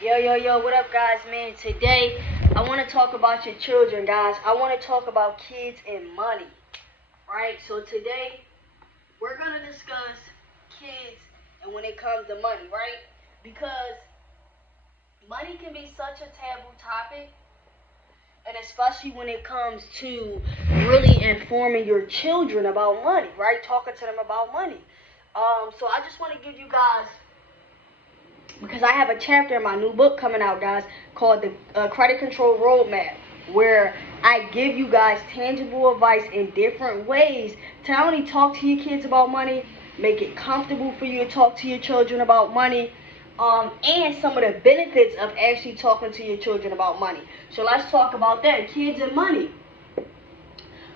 Yo, what up, guys, man? Today, I want to talk about your children, guys. I want to talk about kids and money, right? So today, we're going to discuss kids and when it comes to money, right? Because money can be such a taboo topic, and especially when it comes to really informing your children about money, right? Talking to them about money. So I just want to give you guys, because I have a chapter in my new book coming out, guys, called the Credit Control Roadmap, where I give you guys tangible advice in different ways to not only talk to your kids about money, make it comfortable for you to talk to your children about money, and some of the benefits of actually talking to your children about money. So let's talk about that, kids and money.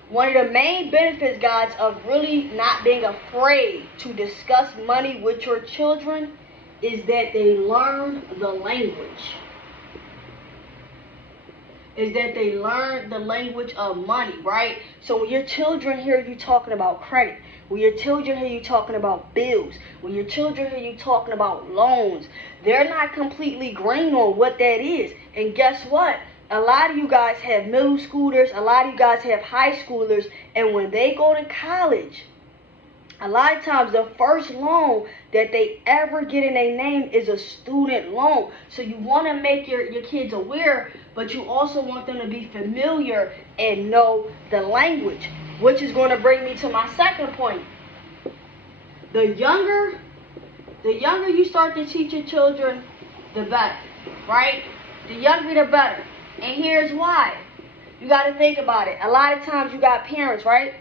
One of the main benefits, guys, of really not being afraid to discuss money with your children is that they learn the language. Is that they learn the language of money, right? So when your children hear you talking about credit, when your children hear you talking about bills, when your children hear you talking about loans, they're not completely green on what that is. And guess what? A lot of you guys have middle schoolers, a lot of you guys have high schoolers, and when they go to college, a lot of times the first loan that they ever get in their name is a student loan. So you want to make your kids aware, but you also want them to be familiar and know the language, which is going to bring me to my second point. The younger you start to teach your children, the better, right? The younger the better. And here's why. You got to think about it. A lot of times you got parents, right?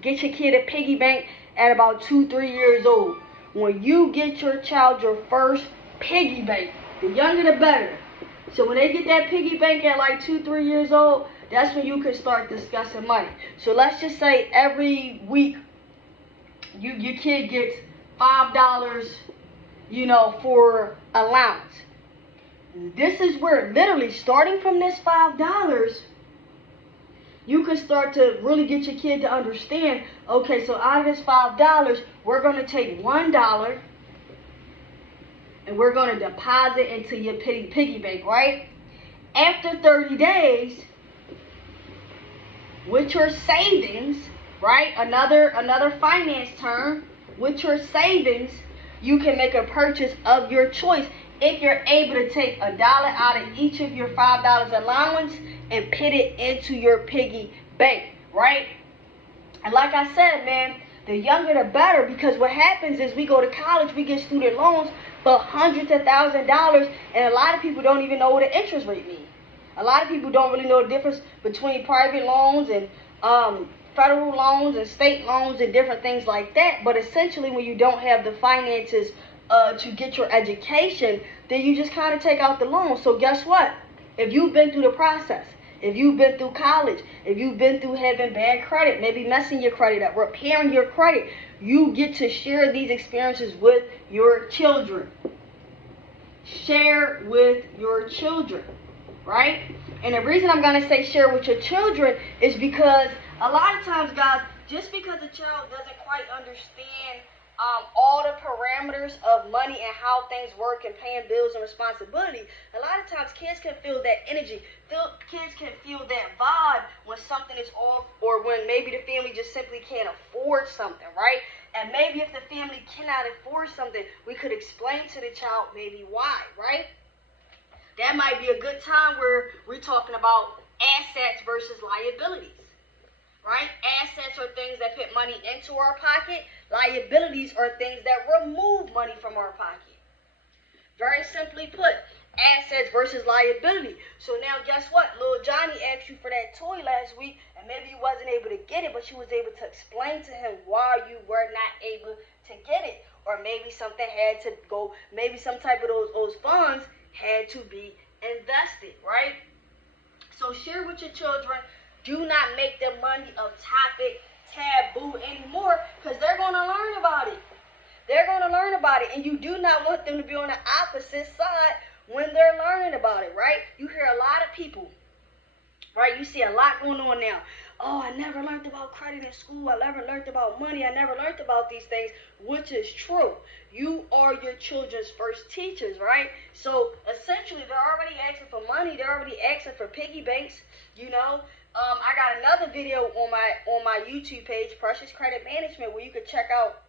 Get your kid a piggy bank at about 2-3 years old. When you get your child your first piggy bank, the younger the better. So when they get that piggy bank at like 2-3 years old, that's when you can start discussing money. So let's just say every week your kid gets $5, for allowance. This is where literally starting from this $5, you can start to really get your kid to understand, okay, so out of this $5, we're going to take $1 and we're going to deposit into your piggy bank, right? After 30 days, with your savings, right? Another finance term, with your savings, you can make a purchase of your choice if you're able to take $1 out of each of your $5 allowance and put it into your piggy bank, right? And like I said, man, the younger the better, because what happens is we go to college, we get student loans for hundreds of thousands of dollars, and a lot of people don't even know what the interest rate means. A lot of people don't really know the difference between private loans and federal loans and state loans and different things like that. But essentially, when you don't have the finances to get your education, then you just kind of take out the loan. So guess what? If you've been through the process, if you've been through college, if you've been through having bad credit, maybe messing your credit up, repairing your credit, you get to share these experiences with your children. Share with your children, right? And the reason I'm going to say share with your children is because a lot of times, guys, just because a child doesn't quite understand all the parameters of money and how things work and paying bills and responsibility, a lot of times kids can feel that energy. Kids can feel that vibe when something is off, or when maybe the family just simply can't afford something, right? And maybe if the family cannot afford something, we could explain to the child maybe why, right? That might be a good time where we're talking about assets versus liabilities. Right? Assets are things that put money into our pocket. Liabilities are things that remove money from our pocket. Very simply put, assets versus liability. So now guess what? Little Johnny asked you for that toy last week, and maybe you wasn't able to get it, but you was able to explain to him why you were not able to get it. Or maybe something had to go, maybe some type of those funds had to be invested, right? So share with your children. Do not make the money a topic taboo anymore, because they're going to learn about it. They're going to learn about it, and you do not want them to be on the opposite side when they're learning about it, right? You hear a lot of people, right? You see a lot going on now. oh, I never learned about credit in school. I never learned about money. I never learned about these things, which is true. You are your children's first teachers, right? So essentially, they're already asking for money. They're already asking for piggy banks. You know, I got another video on my YouTube page, Precious Credit Management, where you can check out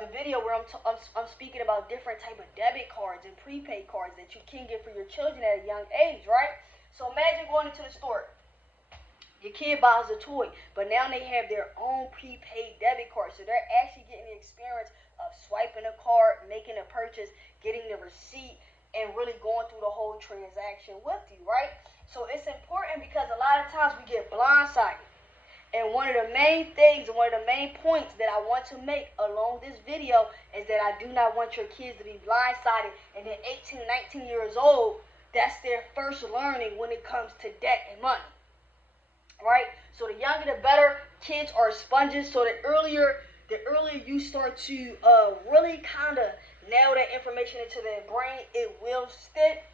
the video where I'm speaking about different type of debit cards and prepaid cards that you can get for your children at a young age, right? So imagine going into the store. Your kid buys a toy, but now they have their own prepaid debit card. So they're actually getting the experience of swiping a card, making a purchase, getting the receipt, and really going through the whole transaction with you, right? So it's important because a lot of times we get blindsided. And one of the main things, one of the main points that I want to make along this video is that I do not want your kids to be blindsided and then 18, 19 years old, that's their first learning when it comes to debt and money. Right? So the younger the better. Kids are sponges, so the earlier you start to really kind of nail that information into their brain, it will stick.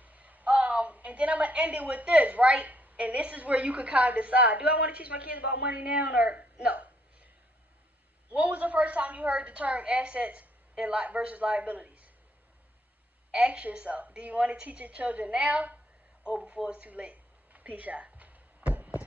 And then I'm going to end it with this, right? And this is where you can kind of decide, do I want to teach my kids about money now or no? When was the first time you heard the term assets and versus liabilities? Ask yourself, do you want to teach your children now or before it's too late? Peace out.